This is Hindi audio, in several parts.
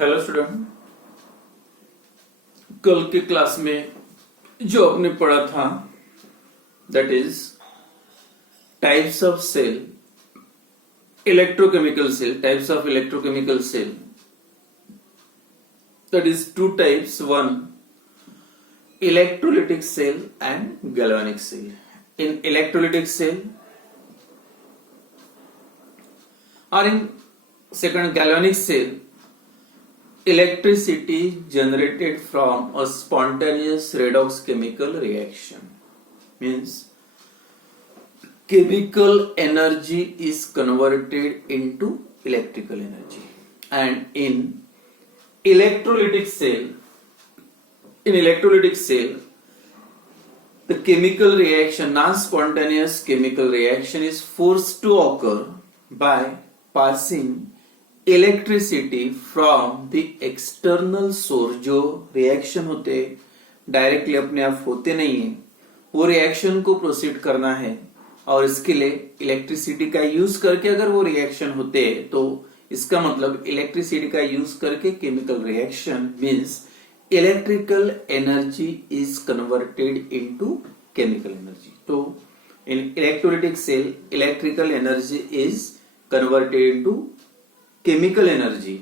हेलो स्टूडेंट, कल के क्लास में जो आपने पढ़ा था that is types of cell, electrochemical cell, types of electrochemical cell, that is two types, one electrolytic cell and galvanic cell. In electrolytic cell or in second galvanic cell, electricity generated from a spontaneous redox chemical reaction, means chemical energy is converted into electrical energy. And in electrolytic cell, the chemical reaction, non-spontaneous chemical reaction is forced to occur by passing electricity from the external source. जो रिएक्शन होते डायरेक्टली अपने आप होते नहीं है, वो रिएक्शन को प्रोसीड करना है और इसके लिए इलेक्ट्रिसिटी का यूज करके अगर वो रिएक्शन होते हैं तो इसका मतलब इलेक्ट्रिसिटी का यूज करके chemical reaction means electrical energy is converted into chemical energy. तो in electrolytic cell electrical energy is converted into chemical energy,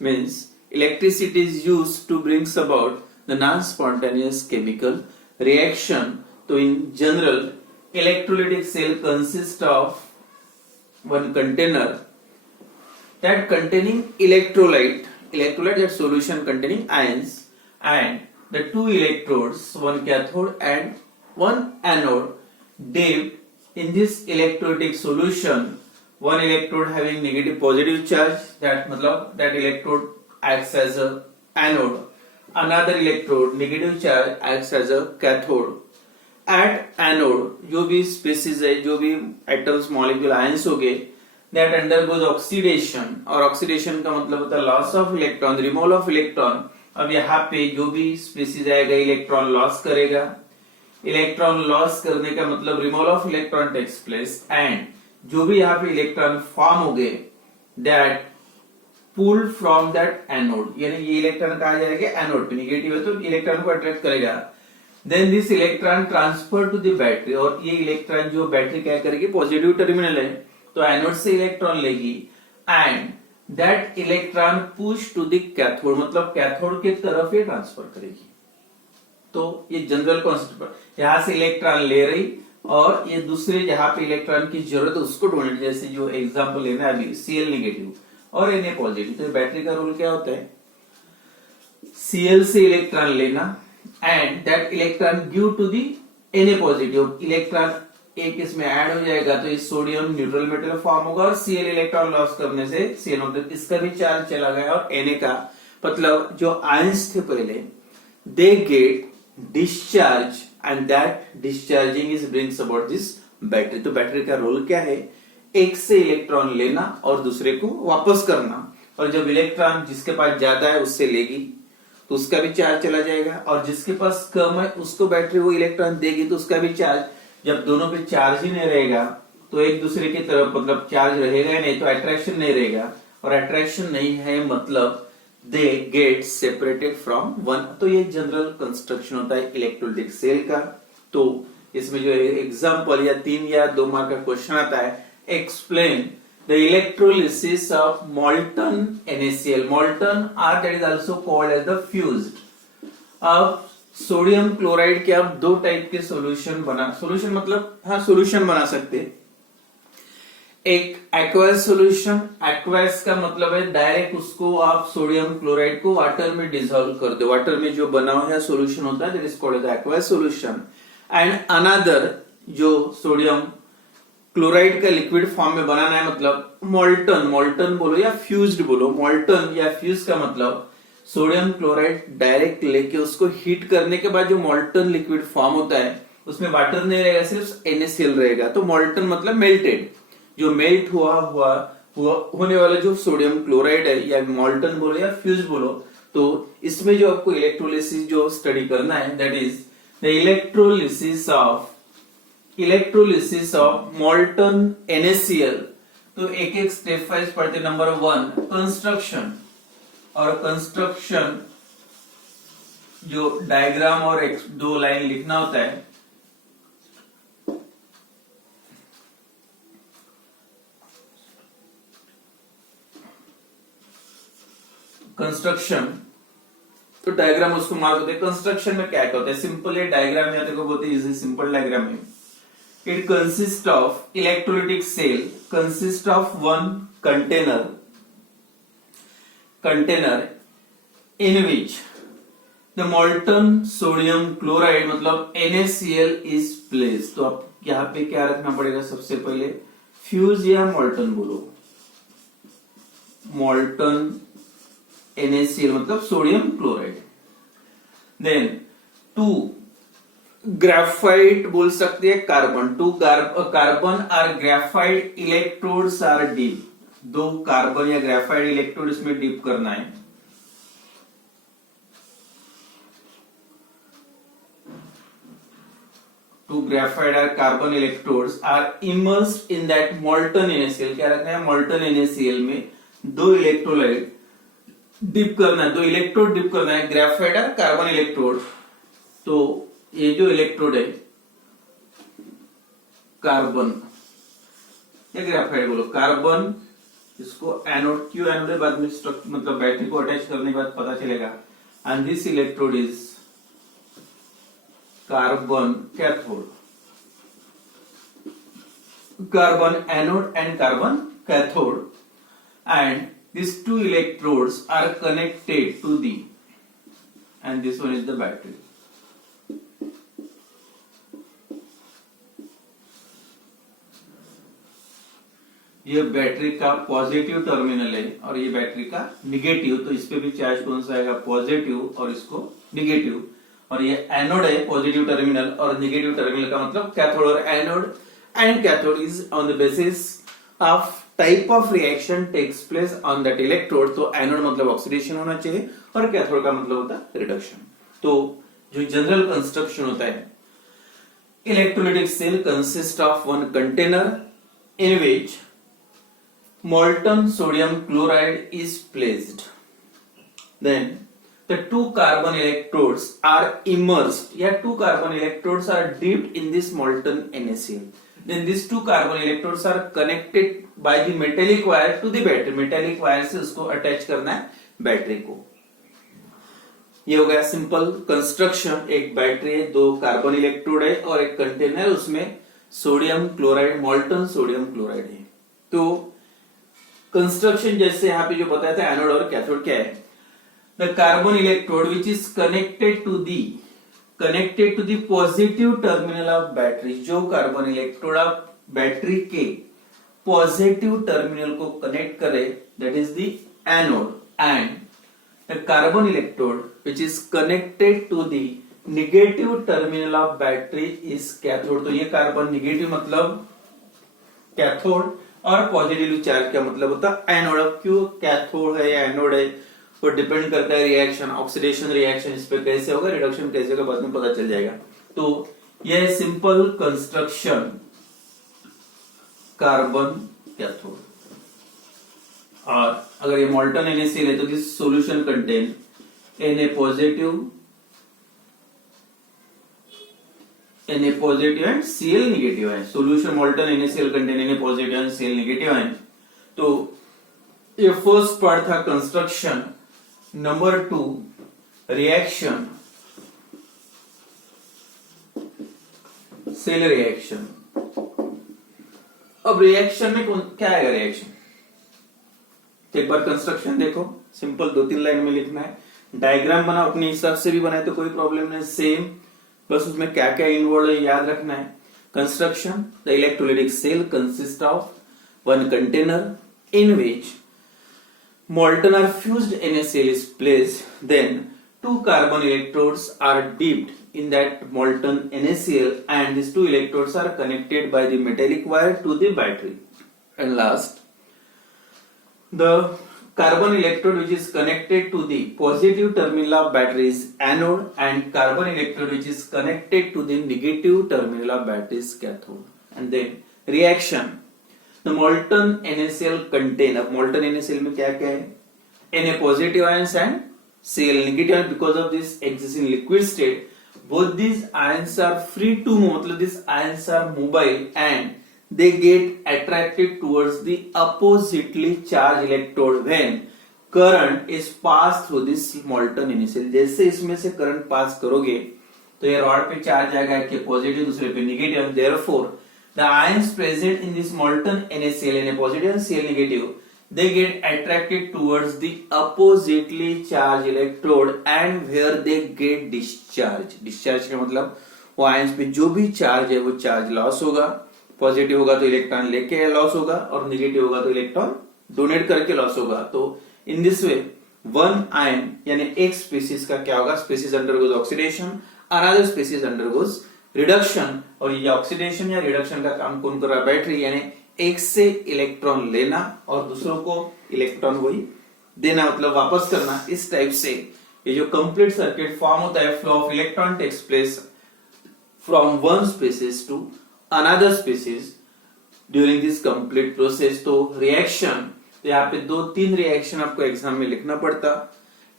means electricity is used to bring about the non-spontaneous chemical reaction. So in general, electrolytic cell consists of one container that containing electrolyte that solution containing ions, and the two electrodes, one cathode and one anode, dipped in this electrolytic solution. One electrode having negative positive charge, that electrode acts as a anode. Another electrode negative charge acts as a cathode. At anode जो भी species है, जो भी atoms molecule ions हो गए, that undergoes oxidation, और oxidation का मतलब होता है loss of electron, removal of electron. अब यहाँ पे जो भी species आएगा electron loss करेगा. Electron loss करने का मतलब removal of electron takes place, and जो भी यहाँ पे इलेक्ट्रॉन फॉर्म हो गए that pull from that anode, यानी ये इलेक्ट्रॉन कहा जाएगा एनोड पे, निगेटिव है तो इलेक्ट्रॉन को अट्रैक्ट करेगा. Then this electron transfer to the battery, और ये इलेक्ट्रॉन जो बैटरी क्या करेगी पॉजिटिव टर्मिनल है तो एनोड से इलेक्ट्रॉन लेगी and that electron push to the cathode, मतलब कैथोड के तरफ ये ट्रांसफर करेगी. तो ये जनरल कॉन्सेप्ट, यहां से इलेक्ट्रॉन ले रही और ये दूसरे जहां पे इलेक्ट्रॉन की जरूरत है उसको डोनेट, जैसे जो एग्जांपल लेना है अभी Cl नेगेटिव और Na पॉजिटिव. तो बैटरी का रोल क्या होता है, Cl से इलेक्ट्रॉन लेना and that electron give to the Na positive. Electron एक इसमें ऐड हो जाएगा तो इस सोडियम न्यूट्रल मेटल फॉर्म होगा और Cl इलेक्ट्रॉन लॉस करने से Cl मतलब इसका भी चार्ज चला गया और Na का मतलब जो आयंस थे पहले they get discharge and that discharging is brings about this battery. तो बैटरी का रोल क्या है, एक से इलेक्ट्रॉन लेना और दूसरे को वापस करना, और जब इलेक्ट्रॉन जिसके पास ज्यादा है उससे लेगी तो उसका भी चार्ज चला जाएगा और जिसके पास कम है उसको बैटरी वो इलेक्ट्रॉन देगी तो उसका भी चार्ज. जब दोनों पे चार्ज ही नहीं रहेगा तो एक दूसरे की तरफ मतलब चार्ज रहेगा ही नहीं तो अट्रैक्शन नहीं रहेगा, और अट्रैक्शन नहीं है मतलब they get separated from one. तो ये जनरल कंस्ट्रक्शन होता है इलेक्ट्रोलाइटिक सेल का. तो इसमें जो एग्जांपल या 3 या 2 मार्क का क्वेश्चन आता है, explain the electrolysis of molten NaCl. molten or that is also called as the fused. अब सोडियम क्लोराइड के आप 2 टाइप के सॉल्यूशन मतलब सॉल्यूशन बना सकते हैं. एक एक्वास सॉल्यूशन, एक्वास का मतलब है डायरेक्ट उसको आप सोडियम क्लोराइड को वाटर में डिसॉल्व कर दो, वाटर में जो बना हुआ सॉल्यूशन होता है that is called as aqueous solution. And another जो सोडियम क्लोराइड का लिक्विड फॉर्म में बनाना है मतलब मोल्टन बोलो या फ्यूज्ड बोलो. मोल्टन या फ्यूज का मतलब सोडियम क्लोराइड डायरेक्ट लेके उसको हीट करने के बाद जो मोल्टन लिक्विड फॉर्म होता है उसमें वाटर नहीं रहेगा, सिर्फ NaCl रहेगा. तो मोल्टन मतलब मेल्टेड, जो मेल्ट होने वाला जो सोडियम क्लोराइड है, या मोल्टन बोलो या फ्यूज बोलो. तो इसमें जो आपको इलेक्ट्रोलिसिस जो स्टडी करना है that is the electrolysis of molten NaCl. तो एक एक स्टेप वाइज पढ़ते. नंबर 1 कंस्ट्रक्शन और कंस्ट्रक्शन जो डायग्राम और एक दो लाइन लिखना होता है, कंस्ट्रक्शन तो डायग्राम उसको मार्क होते हैं। कंस्ट्रक्शन में क्या क्या होता है, सिंपल है डायग्राम में को बोलते हैं, सिंपल डायग्राम है। It consist of electrolytic cell consist of one container in which the molten sodium chloride मतलब NaCl इज प्लेस। तो आप यहाँ पे क्या रखना पड़ेगा, सबसे पहले फ्यूज या मोल्टन बोलो, मोल्टन NaCl मतलब sodium chloride. Then two graphite बोल सकते हैं कार्बन, टू कार्बन और ग्रेफाइट इलेक्ट्रोड्स आर डीप, दो कार्बन या ग्रेफाइट इलेक्ट्रोड इसमें डीप करना है। टू ग्रेफाइट और carbon electrodes are immersed in that molten NaCl, क्या रखना है, मोल्टन NaCl में दो इलेक्ट्रोलाइट डिप करना है, दो इलेक्ट्रोड डिप करना है, ग्रेफाइट और कार्बन इलेक्ट्रोड। तो ये जो इलेक्ट्रोड है कार्बन या ग्रेफाइट बोलो, कार्बन इसको एनोड, क्यों एनोड है बाद में मतलब बैटरी को अटैच करने के बाद पता चलेगा। And this electrode is carbon cathode, carbon anode and carbon cathode, and these two electrodes are connected to the, and this one is the battery. ये बैटरी का पॉजिटिव टर्मिनल है और ये बैटरी का निगेटिव, तो इस पे भी चार्ज कौन सा आएगा, पॉजिटिव, और इसको निगेटिव। और ये एनोड है, पॉजिटिव टर्मिनल, और निगेटिव टर्मिनल का मतलब कैथोड और anode. And cathode is on the basis of type of reaction takes place on that electrode. तो एनोड मतलब ऑक्सीडेशन होना चाहिए और कैथोड का मतलब होता है रिडक्शन। तो जो जनरल कंस्ट्रक्शन होता है, electrolytic cell consist of one container in which molten sodium chloride is placed. Then the two carbon electrodes are immersed, yeah, two carbon electrodes are dipped in this molten NaCl. Then these two carbon electrodes are connected by the metallic wire to the battery. metallic wire से उसको अटैच करना है बैटरी को। ये हो गया सिंपल कंस्ट्रक्शन। एक बैटरी है, दो कार्बन इलेक्ट्रोड है और एक कंटेनर, उसमें sodium chloride, molten sodium chloride है। तो कंस्ट्रक्शन जैसे यहाँ पे जो बताया था एनोड और कैथोड क्या है, the carbon electrode which is connected to the positive terminal of battery, जो कार्बन इलेक्ट्रोड ऑफ बैटरी के पॉजिटिव टर्मिनल को कनेक्ट करे, that is the anode. And the carbon electrode which is connected to the negative terminal of battery is cathode. तो ये कार्बन निगेटिव मतलब कैथोड और पॉजिटिव चार्ज का मतलब होता है एनोड। क्यों कैथोड है या एनोड है वो डिपेंड करता है रिएक्शन, ऑक्सीडेशन रिएक्शन इस पे कैसे होगा, रिडक्शन कैसे होगा, बाद में पता चल जाएगा। तो यह सिंपल कंस्ट्रक्शन कार्बन कैथोड। और अगर ये मोल्टन NaCl है तो this solution contain Na positive and Cl negative है। Solution molten NaCl contain Na positive and Cl negative है। तो ये फर्स्ट पार्ट था construction. Number 2 reaction, cell reaction. अब रिएक्शन में क्या आएगा रिएक्शन, एक बार कंस्ट्रक्शन देखो, सिंपल 2-3 लाइन में लिखना है। डायग्राम बना अपने हिसाब से भी बनाए तो कोई प्रॉब्लम नहीं, सेम, बस उसमें क्या क्या इन्वॉल्व है याद रखना है। Construction, the electrolytic cell consist of one container in which molten or fused NaCl is placed, then two carbon electrodes are dipped in that molten NaCl and these two electrodes are connected by the metallic wire to the battery. And last, the carbon electrode which is connected to the positive terminal of battery is anode and carbon electrode which is connected to the negative terminal of battery is cathode. And then reaction, the molten NaCl contain, अब molten NaCl में क्या क्या है, Na positive ions and Cl negative ions. Because of this exists in liquid state, both these ions are free to move, मतलब these ions are mobile and they get attracted towards the oppositely charged electrode when current is passed through this molten NaCl. जैसे इसमें से करंट पास करोगे तो ये रॉड पे चार्ज आएगा, एक पॉजिटिव दूसरे पे negative. Therefore the ions present in this molten NaCl, Na positive and Cl negative, they get attracted towards the oppositely charged electrode and where they get discharged. Discharge का मतलब वो आयंस पे जो भी चार्ज है वो चार्ज लॉस होगा. पॉजिटिव होगा तो इलेक्ट्रॉन लेके लॉस होगा और नेगेटिव होगा तो इलेक्ट्रॉन डोनेट करके लॉस होगा. तो in this way one ion यानी एक स्पीसीज का क्या होगा, species undergoes oxidation, another species undergoes reduction. और ये ऑक्सीडेशन या रिडक्शन का काम कौन कर रहा है, बैटरी. यानी एक से इलेक्ट्रॉन लेना और दूसरों को इलेक्ट्रॉन वही देना, मतलब वापस करना. इस टाइप से ये जो कंप्लीट सर्किट फॉर्म होता है, flow of electron takes place from one species to another species during this complete process. तो रिएक्शन, तो यहाँ पे 2-3 रिएक्शन आपको एग्जाम में लिखना पड़ता.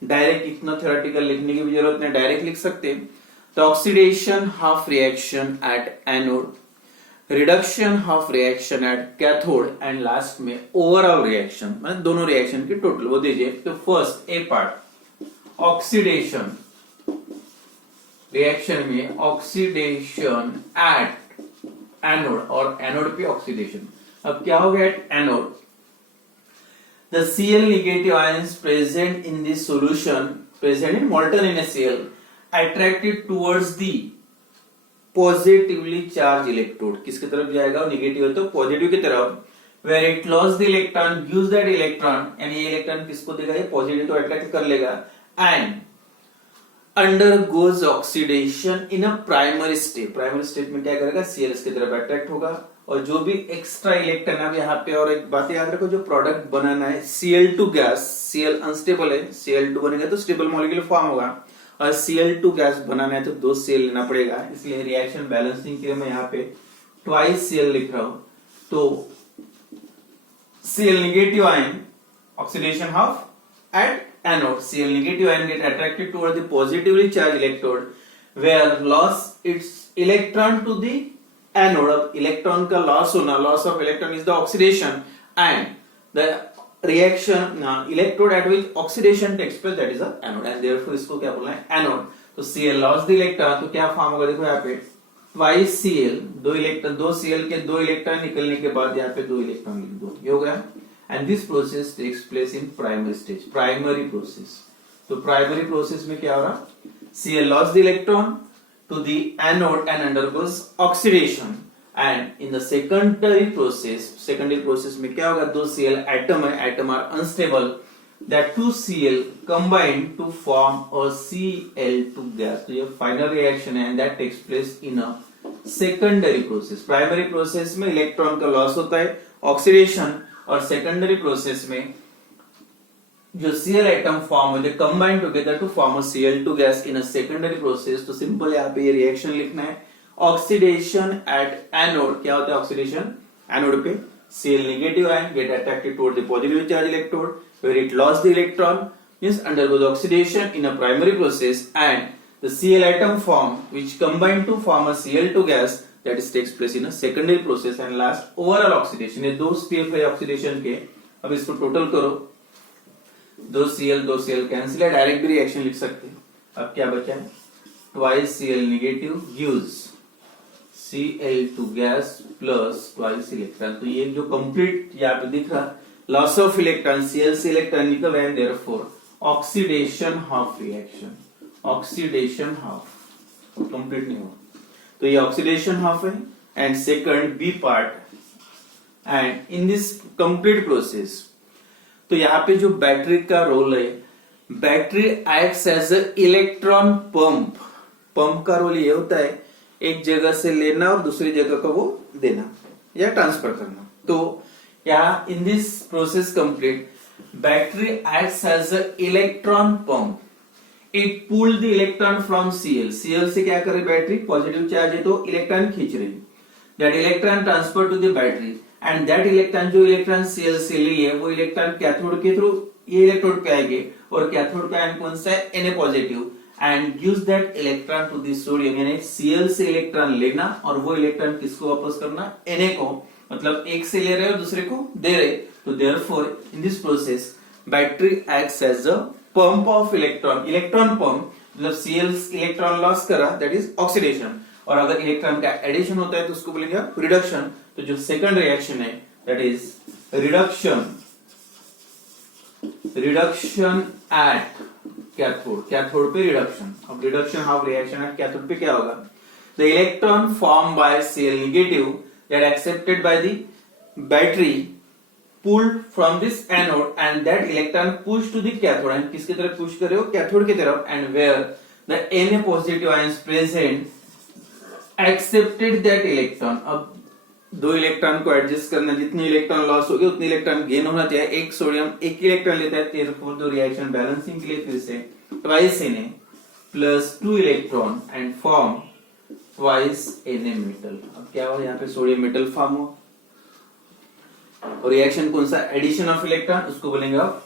डायरेक्ट इतना थ्योरेटिकल लिखने की भी जरूरत नहीं, डायरेक्ट लिख सकते. तो oxidation half reaction at anode, reduction half reaction at cathode and last में ओवरऑल रिएक्शन, मतलब दोनों रिएक्शन के टोटल वो दीजिए. तो first A part oxidation reaction में ऑक्सीडेशन एट एनोड और एनोड पे ऑक्सीडेशन. अब क्या हो गया at anode, the Cl negative ions present in this solution, present in molten NaCl, attracted towards the positively charged electrode. किसकी तरफ जाएगा, नेगेटिव है तो पॉजिटिव की तरफ. where it lost the electron, gives that electron, यानी ये इलेक्ट्रॉन किसको देगा, ये पॉजिटिव तो अट्रैक्ट कर लेगा. and undergoes oxidation in a primary state. Primary state में क्या करेगा, Cl की तरफ अट्रैक्ट होगा और जो भी एक्स्ट्रा इलेक्ट्रॉन. अब यहाँ पे और एक बात याद रखो, जो प्रोडक्ट बनाना है Cl2 गैस, Cl अनस्टेबल है, Cl2 बनेगा तो स्टेबल मॉलिक्यूल फॉर्म होगा और Cl2 गैस बनाना है तो 2 Cl लेना पड़ेगा. इसलिए रिएक्शन बैलेंसिंग के लिए मैं यहाँ पे ट्वाइस Cl लिख रहा हूं. तो Cl negative ion oxidation half at anode, Cl negative ion get attracted toward the positively charged electrode where loss its electron to the anode. अब इलेक्ट्रॉन का लॉस होना, loss of electron is the oxidation and the reaction electrode at which oxidation takes place, that is the anode and therefore इसको क्या बोलना है, एनोड. तो Cl लॉस द इलेक्ट्रॉन, तो क्या फॉर्म होगा, देखो यहाँ पे ट्वाइस Cl, 2 इलेक्ट्रॉन, 2 Cl के 2 इलेक्ट्रॉन निकलने के बाद यहाँ पे 2 इलेक्ट्रॉन लिख दो, ये हो गया. And this process takes place in primary stage, primary process. तो primary process में क्या हो रहा, Cl lost the electron to the anode and undergoes oxidation. And in the secondary process में क्या होगा, 2 Cl atom है, atom are unstable. That 2 Cl combine to form a Cl2 gas. तो ये final reaction है and that takes place in a secondary process. Primary process में इलेक्ट्रॉन का लॉस होता है, ऑक्सीडेशन, और सेकेंडरी प्रोसेस में जो Cl एटम फॉर्म होते हैं combine together to form a Cl2 gas in a secondary process. तो सिंपल यहाँ पे ये रिएक्शन लिखना है. ऑक्सीडेशन एट एनोड, क्या होता है ऑक्सीडेशन, एनोड पे Cl negative ion get attracted toward the positive charge electrode where it lost the electron, means undergoes oxidation in a primary process and the Cl atom form which combine to form a Cl2 gas, that is takes place in a secondary process and last overall oxidation. ये 2 स्टेप है ऑक्सीडेशन के. अब इसको टोटल करो, 2 Cl कैंसिल है, डायरेक्ट भी रिएक्शन लिख सकते हैं. अब क्या बचा है, twice Cl negative gives Cl2 gas plus twice electron. तो ये जो कंप्लीट यहाँ पे दिख रहा, लॉस ऑफ इलेक्ट्रॉन, Cl से इलेक्ट्रॉन निकल रहे हैं, therefore oxidation half reaction, oxidation half complete नहीं हुआ. तो ये ऑक्सीडेशन हाफ है and second B part. And in this complete process, तो यहाँ पे जो बैटरी का रोल है, battery acts as a electron pump. Pump का रोल ये होता है एक जगह से लेना और दूसरी जगह को वो देना या ट्रांसफर करना. तो यहाँ in this process complete, battery acts as a electron pump. It pull the electron from Cl से क्या कर रही बैटरी, पॉजिटिव चार्ज है तो इलेक्ट्रॉन खींच रही. That electron transfer to the battery and that electron, जो इलेक्ट्रॉन Cl से ली है वो इलेक्ट्रॉन कैथोड के थ्रू ये इलेक्ट्रोड पे आएंगे और कैथोड का आयन कौन सा है Na positive and gives that electron to the sodium, यानी Cl से इलेक्ट्रॉन लेना और वो इलेक्ट्रॉन किसको वापस करना, Na को, मतलब एक से ले रहे और दूसरे को दे रहे। तो therefore in this process battery acts as a pump of electron, electron pump, मतलब Cl इलेक्ट्रॉन लॉस करा दैट इज ऑक्सीडेशन, और अगर इलेक्ट्रॉन का एडिशन होता है तो उसको बोलेंगे रिडक्शन। तो जो सेकंड रिएक्शन है that is reduction, reduction at cathode, cathode पे रिडक्शन। अब reduction of reaction at cathode पे क्या होगा, the electron form by Cl negative that accepted by the battery pulled from this anode and that electron pushed to the cathode, and किसकी तरफ पुश कर रहे हो, कैथोड की तरफ, and where the Na positive ions present accepted that electron। अब दो इलेक्ट्रॉन को एडजस्ट करना, जितने इलेक्ट्रॉन लॉस हो गए उतने इलेक्ट्रॉन गेन होना चाहिए। एक सोडियम एक इलेक्ट्रॉन लेता है, therefore दो रिएक्शन बैलेंसिंग के लिए फिर से twice Na plus 2 electron and form twice Na metal. अब क्या हुआ, यहाँ पे सोडियम मेटल फॉर्म हुआ और रिएक्शन कौन सा, एडिशन ऑफ इलेक्ट्रॉन, उसको बोलेंगे आप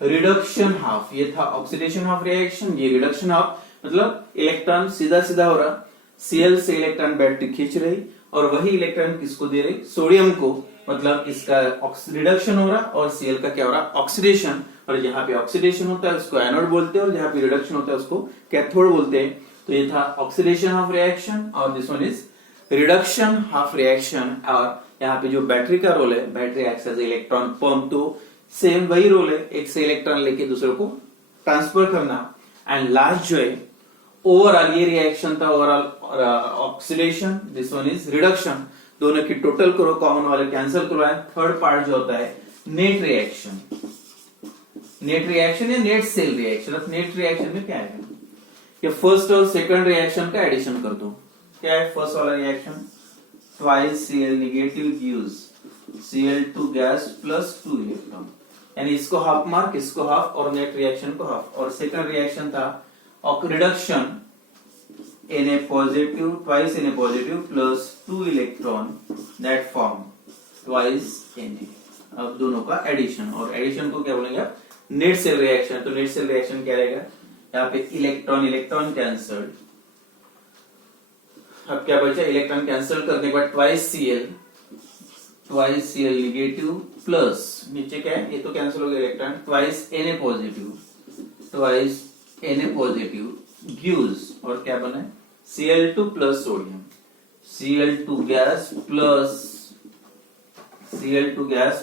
रिडक्शन हाफ। ये था ऑक्सीडेशन ऑफ रिएक्शन, ये रिडक्शन हाफ, मतलब इलेक्ट्रॉन सीधा सीधा हो रहा, Cl से इलेक्ट्रॉन बैटरी खींच रही और वही इलेक्ट्रॉन किसको दे रही, सोडियम को, मतलब इसका रिडक्शन हो रहा और Cl का क्या हो रहा, ऑक्सीडेशन। और जहां पे ऑक्सीडेशन होता है उसको एनोड बोलते हैं और जहां पे रिडक्शन होता है उसको कैथोड बोलते हैं। तो ये था ऑक्सीडेशन ऑफ रिएक्शन और this one is reduction of reaction. और यहाँ पे जो बैटरी का रोल है, battery acts as electron pump, तो सेम वही रोल है, एक से इलेक्ट्रॉन लेके दूसरे को ट्रांसफर करना। एंड लास्ट जो है ओवरऑल, ये रिएक्शन था overall oxidation, this one is reduction. दोनों की टोटल करो, कॉमन वाले कैंसिल करो, थर्ड पार्ट जो होता है नेट रिएक्शन, नेट रिएक्शन या नेट सेल रिएक्शन। अब नेट रिएक्शन में क्या है, ये फर्स्ट और सेकंड रिएक्शन का एडिशन कर दो। क्या है फर्स्ट वाला reaction, twice Cl negative gives Cl2 gas plus 2 electron, यानी इसको हाफ मार्क, इसको हाफ और नेट रिएक्शन को हाफ। और सेकंड रिएक्शन था reduction, Na positive twice Na positive plus 2 electron that form twice Na। अब दोनों का एडिशन, और एडिशन को क्या बोलेंगे आप, नेट सेल रिएक्शन। तो नेट सेल रिएक्शन क्या रहेगा, यहाँ पे इलेक्ट्रॉन इलेक्ट्रॉन कैंसल्ड, अब क्या बचा, इलेक्ट्रॉन कैंसिल करने के बाद ट्वाइस Cl नेगेटिव प्लस नीचे क्या है, ये तो कैंसिल हो गया electron, twice Na positive gives, और क्या बना है Cl2 plus sodium, Cl2 gas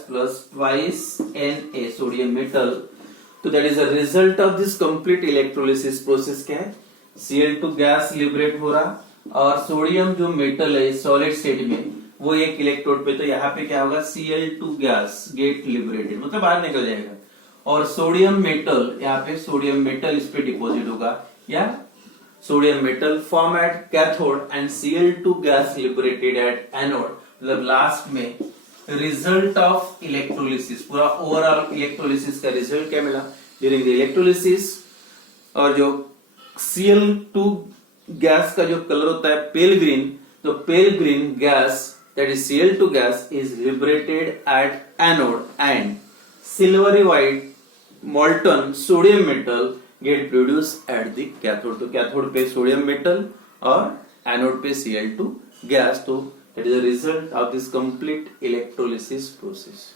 plus twice Na sodium metal. तो that is a result of this complete electrolysis process. क्या है, Cl2 गैस लिबरेट हो रहा और सोडियम जो मेटल है सॉलिड स्टेट में वो एक इलेक्ट्रोड पे, तो यहाँ पे क्या होगा, Cl2 गैस गेट लिबरेटेड, मतलब बाहर निकल जाएगा, और सोडियम मेटल, यहाँ पे सोडियम मेटल इस पे डिपॉजिट होगा, या sodium metal form at cathode and Cl2 gas liberated at anode. मतलब लास्ट में रिजल्ट ऑफ इलेक्ट्रोलिसिस, पूरा ओवरऑल इलेक्ट्रोलिसिस का रिजल्ट क्या मिला ड्यूरिंग द इलेक्ट्रोलिसिस, और जो Cl2 गैस का जो कलर होता है पेल ग्रीन, तो pale green gas that is Cl2 gas is liberated at anode and silvery white molten sodium metal get produce at the cathode. तो कैथोड पे सोडियम मेटल और एनोड पे Cl2 गैस। तो that is the result of this complete electrolysis process.